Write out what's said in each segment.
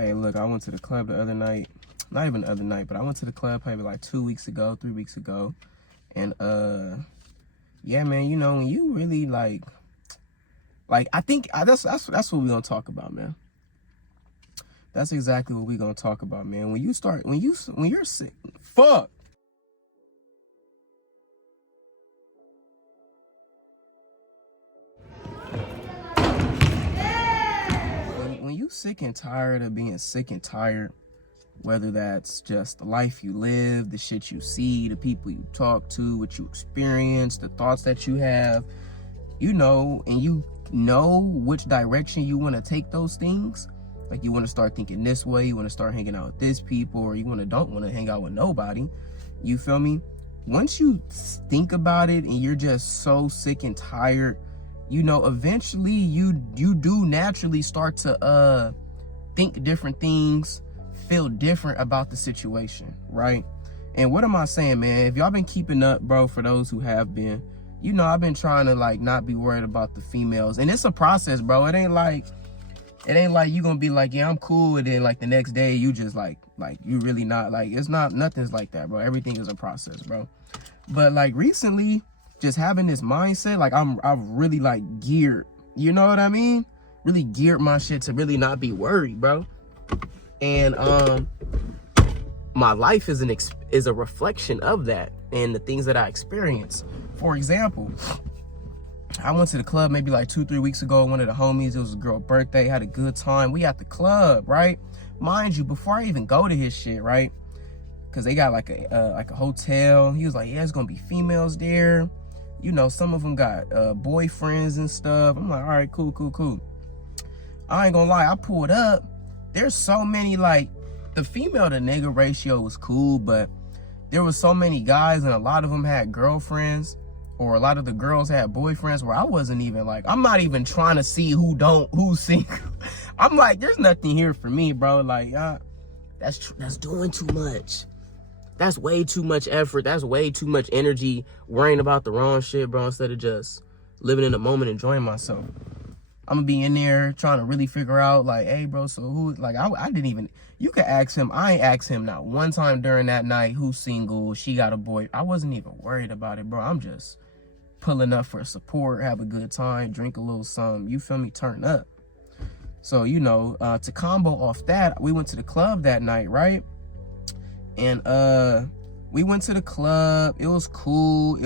Hey, look, I went to the club the other night. Not even the other night, but I went to the club probably like 2 weeks ago, 3 weeks ago. And yeah, man, you know, when you really like I think that's what we're gonna talk about, man. That's exactly what we're gonna talk about, man. When you're sick, fuck. When you sick and tired of being sick and tired, whether that's just the life you live, the shit you see, the people you talk to, what you experience, the thoughts that you have, you know, and you know which direction you want to take those things. Like you want to start thinking this way, you want to start hanging out with this people, or you don't want to hang out with nobody. You feel me? Once you think about it and you're just so sick and tired, you know, eventually you do naturally start to think different things, feel different about the situation, right? And what am I saying, man? If y'all been keeping up, bro, for those who have been, you know, I've been trying to like not be worried about the females. And it's a process, bro. It ain't like you gonna be like, yeah, I'm cool, and then like the next day you just like you really not. Like, it's not, nothing's like that, bro. Everything is a process, bro. But like recently, just having this mindset, like I've really like geared, you know what I mean? Really geared my shit to really not be worried, bro. And my life is a reflection of that and the things that I experience. For example, I went to the club maybe like 2-3 weeks ago. One of the homies, it was a girl's birthday, had a good time. We at the club, right? Mind you, before I even go to his shit, right? Because they got like a hotel. He was like, yeah, it's gonna be females there. You know, some of them got boyfriends and stuff. I'm like, all right, cool. I ain't gonna lie, I pulled up. There's so many, like, the female to nigga ratio was cool, but there was so many guys, and a lot of them had girlfriends, or a lot of the girls had boyfriends, where I wasn't even like, I'm not even trying to see who's single. I'm like, there's nothing here for me, bro. Like, that's doing too much. That's way too much effort. That's way too much energy worrying about the wrong shit, bro, instead of just living in the moment, enjoying myself. I'm gonna be in there trying to really figure out, like, hey, bro, so who, like, I didn't even, you could ask him. I ain't asked him not one time during that night who's single, she got a boy. I wasn't even worried about it, bro. I'm just pulling up for support, have a good time, drink a little something, you feel me, turn up. So, you know, to combo off that, we went to the club that night, right? And we went to the club. It was cool.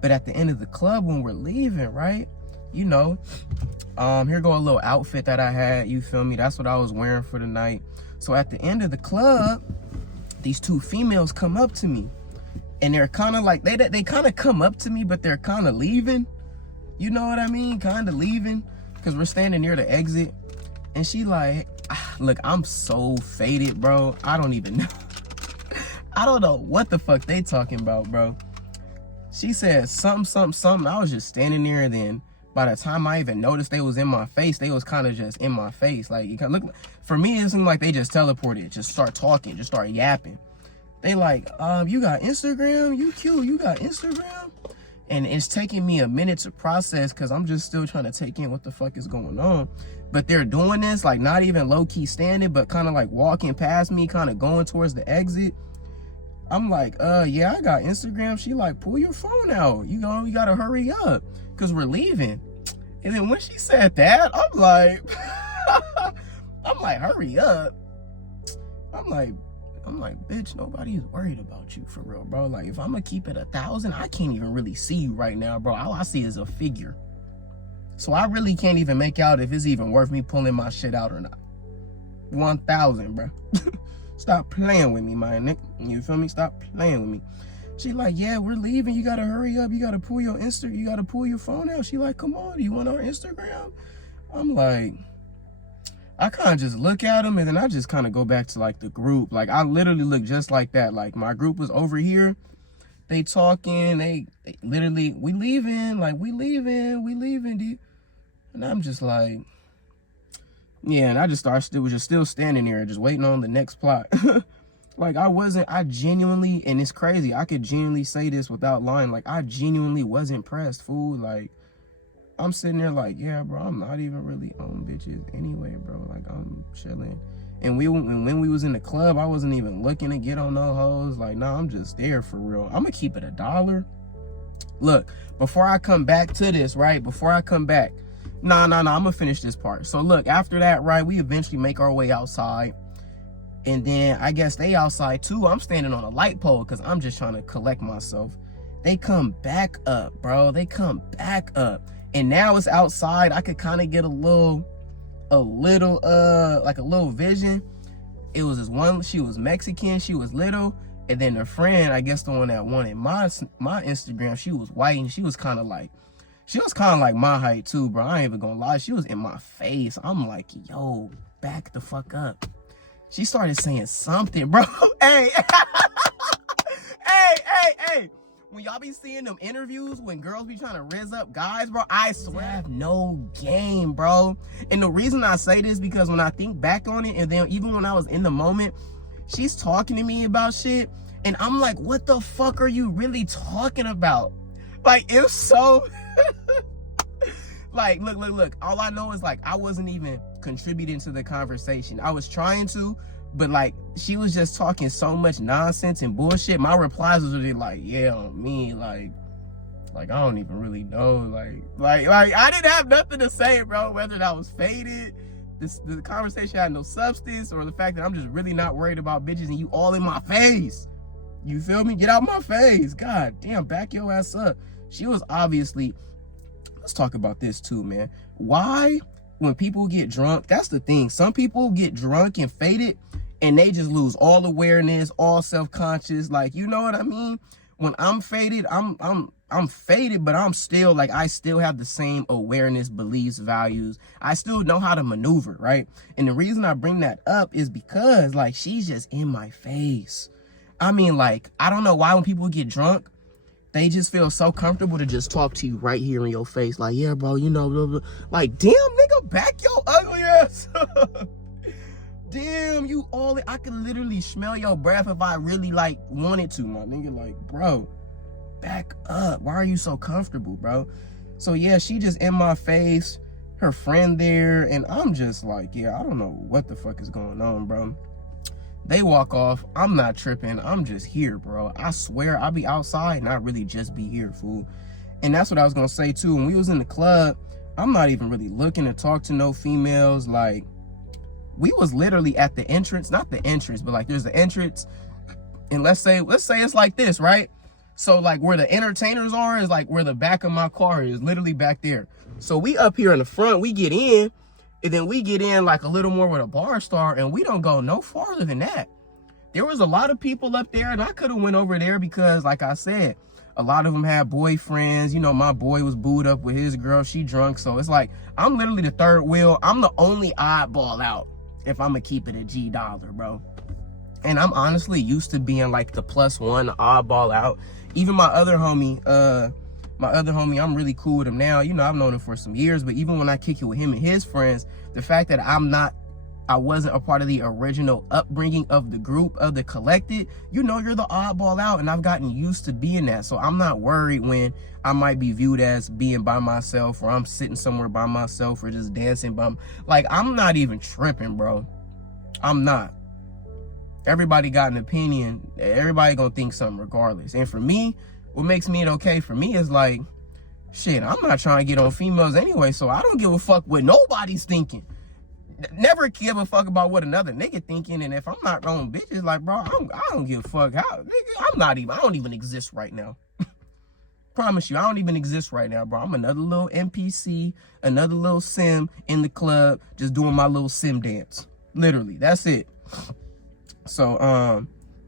But at the end of the club, when we're leaving, right, you know, here go a little outfit that I had, you feel me? That's what I was wearing for the night. So at the end of the club, these two females come up to me, and they're kind of like, they kind of come up to me, but they're kind of leaving. You know what I mean? Kind of leaving, because we're standing near the exit. And she like, look, I'm so faded, bro. I don't even know. I don't know what the fuck they talking about, bro. She said something. I was just standing there, and then by the time I even noticed they was in my face, they was kind of just in my face. Like, you can look, for me, it seemed like they just teleported, just start talking, just start yapping. They like, you got Instagram? You cute, you got Instagram? And it's taking me a minute to process, because I'm just still trying to take in what the fuck is going on. But they're doing this, like, not even low-key standing, but kind of like walking past me, kind of going towards the exit. I'm like, yeah, I got Instagram. She like, pull your phone out. You know, you gotta hurry up, because we're leaving. And then when she said that, I'm like, hurry up. I'm like, bitch, nobody is worried about you for real, bro. Like, if I'm gonna keep it 1,000, I can't even really see you right now, bro. All I see is a figure. So I really can't even make out if it's even worth me pulling my shit out or not. 1,000, bro. Stop playing with me, my nigga. You feel me? Stop playing with me. She like, yeah, we're leaving. You gotta hurry up. You gotta pull your you gotta pull your phone out. She like, come on, do you want our Instagram? I'm like, I kind of just look at them, and then I just kind of go back to like the group. Like, I literally look just like that. Like, my group was over here. They talking. They literally, we leaving. Like, we leaving, dude. And I'm just like, yeah. And I just was just still standing there, just waiting on the next plot. Like, I genuinely, and it's crazy, I could genuinely say this without lying. Like, I genuinely was impressed, fool. Like, I'm sitting there like, yeah, bro, I'm not even really on bitches anyway, bro. Like, I'm chilling. And when we was in the club, I wasn't even looking to get on no hoes. Like, nah, I'm just there for real. I'm gonna keep it $1. Look, before I come back to this, right? Before I come back, I'm gonna finish this part. So look, after that, right, we eventually make our way outside. And then I guess they outside too. I'm standing on a light pole because I'm just trying to collect myself. They come back up, bro. They come back up. And now it's outside. I could kind of get a little vision. It was this one, she was Mexican, she was little, and then her friend, I guess the one that wanted my Instagram, she was white, and she was kind of like my height too, bro. I ain't even gonna lie, she was in my face. I'm like, yo, back the fuck up. She started saying something, bro. Hey, hey. When y'all be seeing them interviews when girls be trying to rizz up guys, bro, I swear I have no game, bro. And the reason I say this because when I think back on it, and then even when I was in the moment, she's talking to me about shit, and I'm like, what the fuck are you really talking about? Like, it's so... Like, look. All I know is, like, I wasn't even contributing to the conversation. I was trying to, but, like, she was just talking so much nonsense and bullshit. My replies was really like, yeah, on me, like I don't even really know. Like I didn't have nothing to say, bro, whether that was faded, the conversation had no substance, or the fact that I'm just really not worried about bitches and you all in my face. You feel me? Get out my face. God damn, back your ass up. She was obviously... Let's talk about this too, man. Why, when people get drunk, that's the thing. Some people get drunk and faded, and they just lose all awareness, all self-conscious. Like, you know what I mean? When I'm faded, I'm faded, but I'm still, like, I still have the same awareness, beliefs, values. I still know how to maneuver, right? And the reason I bring that up is because, like, she's just in my face. I mean, like, I don't know why when people get drunk, they just feel so comfortable to just talk to you right here in your face. Like, yeah, bro, you know, blah, blah. Like, damn, nigga, back your ugly ass up. Damn, you all... I could literally smell your breath if I really, like, wanted to, my nigga. Like, bro, back up. Why are you so comfortable, bro? So, yeah, she just in my face, her friend there, and I'm just like, yeah, I don't know what the fuck is going on, bro. They walk off. I'm not tripping. I'm just here, bro. I swear I'll be outside and I really just be here, fool. And that's what I was going to say, too. When we was in the club, I'm not even really looking to talk to no females. Like, we was literally at the entrance. Not the entrance, but, like, there's the entrance. And let's say it's like this, right? So, like, where the entertainers are is, like, where the back of my car is. Literally back there. So, we up here in the front. We get in. And then we get in like a little more with a bar star, and we don't go no farther than that. There was a lot of people up there, and I could have went over there because, like I said, a lot of them had boyfriends. You know, my boy was booed up with his girl. She drunk. So it's like, I'm literally the third wheel. I'm the only oddball out if I'm going to keep it a G dollar, bro. And I'm honestly used to being like the +1 oddball out. Even my other homie, I'm really cool with him now. You know, I've known him for some years, but even when I kick it with him and his friends, the fact that I wasn't a part of the original upbringing of the group, of the collected, you know, you're the oddball out, and I've gotten used to being that. So I'm not worried when I might be viewed as being by myself, or I'm sitting somewhere by myself, or just dancing by like, I'm not even tripping, bro. I'm not. Everybody got an opinion. Everybody gonna think something regardless. And for me, what makes me okay for me is like, shit, I'm not trying to get on females anyway, so I don't give a fuck what nobody's thinking. Never give a fuck about what another nigga thinking. And if I'm not on bitches, like, bro, I don't give a fuck how, nigga, I don't even exist right now. Promise you, I don't even exist right now, bro. I'm another little NPC, another little sim in the club, just doing my little sim dance. Literally, that's it. So,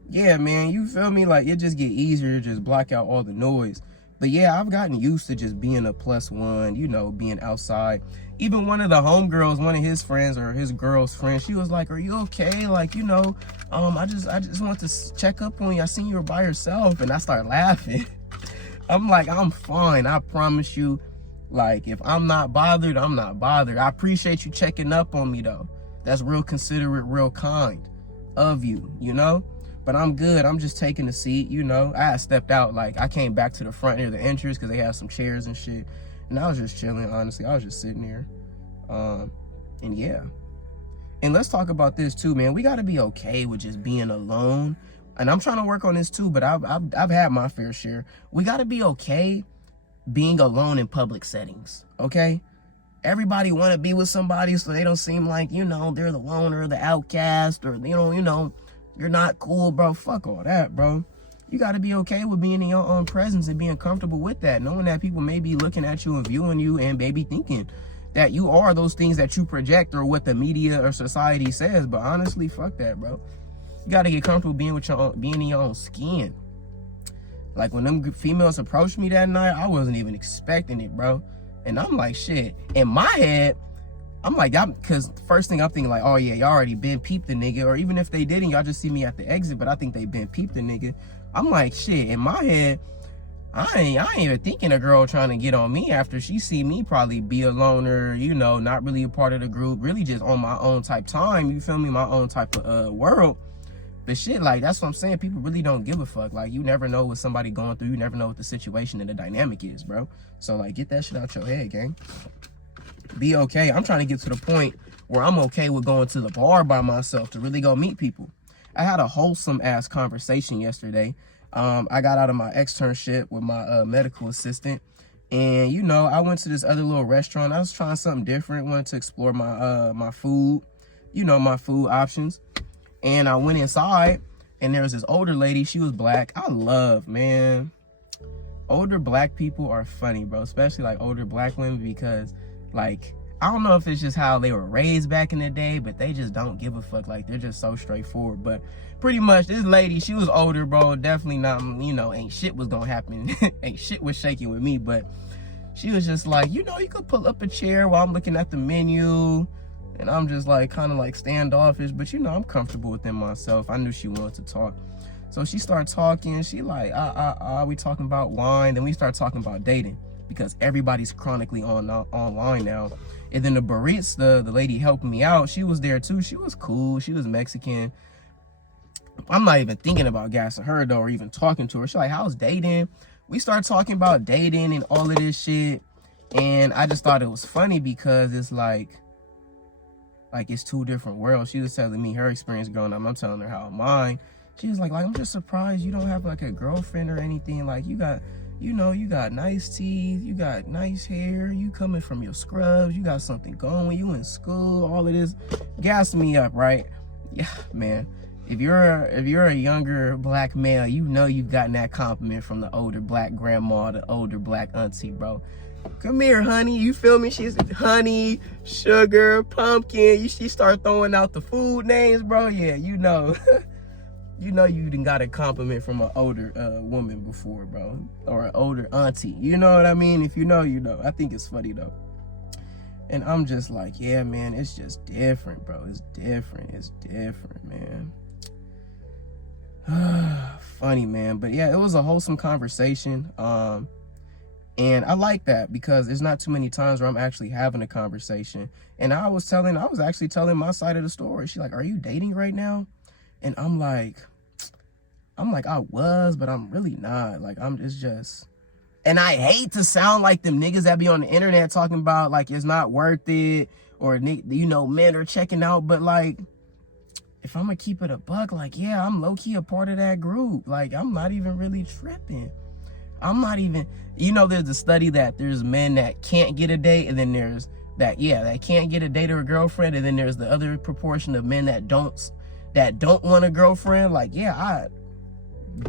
yeah, man, you feel me? Like, it just get easier to just block out all the noise. But yeah, I've gotten used to just being a +1, you know, being outside. Even one of the homegirls, one of his friends or his girl's friend, she was like, are you okay? Like, you know, I just want to check up on you. I seen you were by yourself. And I started laughing. I'm like, I'm fine. I promise you. Like, if I'm not bothered, I'm not bothered. I appreciate you checking up on me, though. That's real considerate, real kind of you, you know? But I'm good. I'm just taking a seat, you know? I had stepped out. Like, I came back to the front near the entrance because they had some chairs and shit. And I was just chilling, honestly. I was just sitting there. And yeah. And let's talk about this too, man. We got to be okay with just being alone. And I'm trying to work on this too, but I've had my fair share. We got to be okay being alone in public settings, okay? Everybody want to be with somebody so they don't seem like, you know, they're the loner, the outcast, or, you know, you're not cool, bro. Fuck all that, bro. You got to be okay with being in your own presence and being comfortable with that, knowing that people may be looking at you and viewing you and maybe thinking that you are those things that you project or what the media or society says. But honestly, fuck that, bro. You got to get comfortable being with being in your own skin. Like when them females approached me that night, I wasn't even expecting it, bro. And I'm like, shit. In my head, I'm like, because first thing I'm thinking like, oh yeah, y'all already been peeped the nigga. Or even if they didn't, y'all just see me at the exit, but I think they been peeped the nigga. I'm like, shit, in my head, I ain't even thinking a girl trying to get on me after she see me probably be a loner, you know, not really a part of the group, really just on my own type time, you feel me, my own type of world. But shit, like, that's what I'm saying. People really don't give a fuck. Like, you never know what somebody going through. You never know what the situation and the dynamic is, bro. So, like, get that shit out your head, gang. Be okay. I'm trying to get to the point where I'm okay with going to the bar by myself to really go meet people. I had a wholesome-ass conversation yesterday. I got out of my externship with my medical assistant. And, you know, I went to this other little restaurant. I was trying something different. Wanted to explore my my food, you know, my food options. And I went inside, and there was this older lady. She was black. I love, man, older black people are funny, bro. Especially, like, older black women because, like, I don't know if it's just how they were raised back in the day, but they just don't give a fuck. Like, they're just so straightforward. But pretty much, this lady, she was older, bro. Definitely not, you know, ain't shit was gonna happen. Ain't shit was shaking with me. But she was just like, you know, you could pull up a chair while I'm looking at the menu. And I'm just like, kind of like standoffish, but you know, I'm comfortable within myself. I knew she wanted to talk. So she started talking. She like, we talking about wine. Then we start talking about dating because everybody's chronically online now. And then the barista, the lady helping me out, she was there too. She was cool. She was Mexican. I'm not even thinking about gassing her though, or even talking to her. She's like, how's dating? We started talking about dating and all of this shit. And I just thought it was funny because it's like it's two different worlds. She was telling me her experience growing up. I'm telling her how mine. She was like, I'm just surprised you don't have like a girlfriend or anything. Like, you got, you know, you got nice teeth, you got nice hair, you coming from your scrubs, you got something going, you in school, all of this gassed me up, right? Yeah, man. If you're a younger black male, you know you've gotten that compliment from the older black grandma, the older black auntie, bro. Come here, honey. You feel me? She's honey, sugar, pumpkin. She start throwing out the food names, bro. Yeah, you know. You know you done got a compliment from an older woman before, bro. Or an older auntie. You know what I mean? If you know, you know. I think it's funny, though. And I'm just like, yeah, man, it's just different, bro. It's different. It's different, man. Funny, man. But yeah, it was a wholesome conversation. And I like that because there's not too many times where I'm actually having a conversation. And I was actually telling my side of the story. She's like, are you dating right now? And I'm like, I was, but I'm really not. Like, it's just, and I hate to sound like them niggas that be on the internet talking about like it's not worth it or, you know, men are checking out. But like, if I'm gonna keep it a buck, like, yeah, I'm low-key a part of that group. Like, I'm not even really tripping. I'm not even, you know, there's a study that there's men that can't get a date, and then there's that can't get a date or a girlfriend, and then there's the other proportion of men that don't want a girlfriend. Like, yeah, I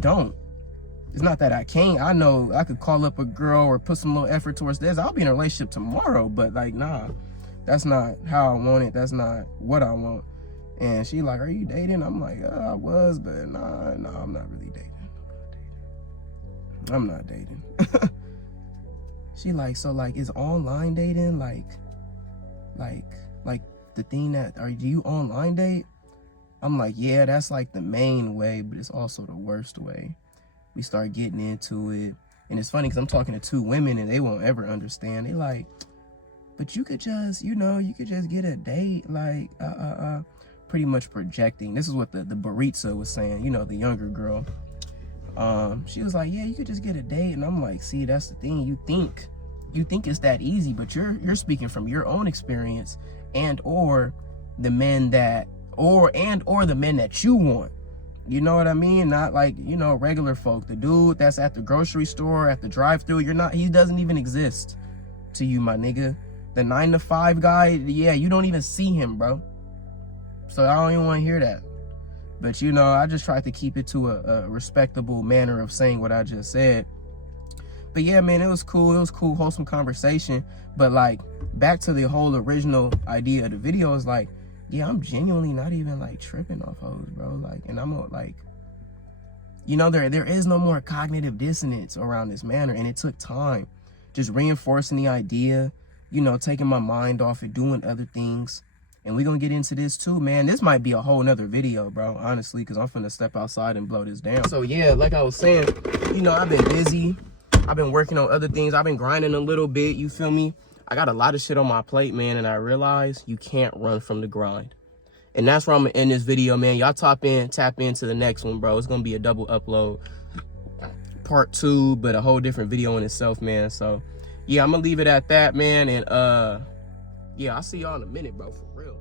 don't. It's not that I can't. I know I could call up a girl or put some little effort towards this. I'll be in a relationship tomorrow, but like, nah, that's not how I want it. That's not what I want. And she like, are you dating? I'm like, I was, but nah, I'm not really dating. I'm not dating. She like, so like, is online dating like the thing that, do you online date? I'm like, yeah, that's like the main way, but it's also the worst way. We start getting into it. And it's funny because I'm talking to two women and they won't ever understand. They like, but you could just, you know, you could just get a date, like, pretty much projecting. This is what the barista was saying, you know, the younger girl. She was like, yeah, you could just get a date. And I'm like, see, that's the thing. You think it's that easy, but you're speaking from your own experience, and or the men that, or the men that you want. You know what I mean? Not like, you know, regular folk. The dude that's at the grocery store, at the drive-thru, he doesn't even exist to you, my nigga. The 9-to-5 guy, yeah, you don't even see him, bro. So I don't even want to hear that. But, you know, I just tried to keep it to a respectable manner of saying what I just said. But yeah, man, it was cool. It was cool, wholesome conversation. But like, back to the whole original idea of the video is like, yeah, I'm genuinely not even like tripping off hoes, bro. Like, and I'm like, you know, there is no more cognitive dissonance around this manner. And it took time just reinforcing the idea, you know, taking my mind off it, doing other things. And we're going to get into this too, man. This might be a whole nother video, bro, honestly, because I'm finna step outside and blow this down. So yeah, like I was saying, you know, I've been busy. I've been working on other things. I've been grinding a little bit, you feel me? I got a lot of shit on my plate, man, and I realize you can't run from the grind. And that's where I'm going to end this video, man. Y'all tap into the next one, bro. It's going to be a double upload. Part 2, but a whole different video in itself, man. So, yeah, I'm going to leave it at that, man. And, yeah, I'll see y'all in a minute, bro, for real.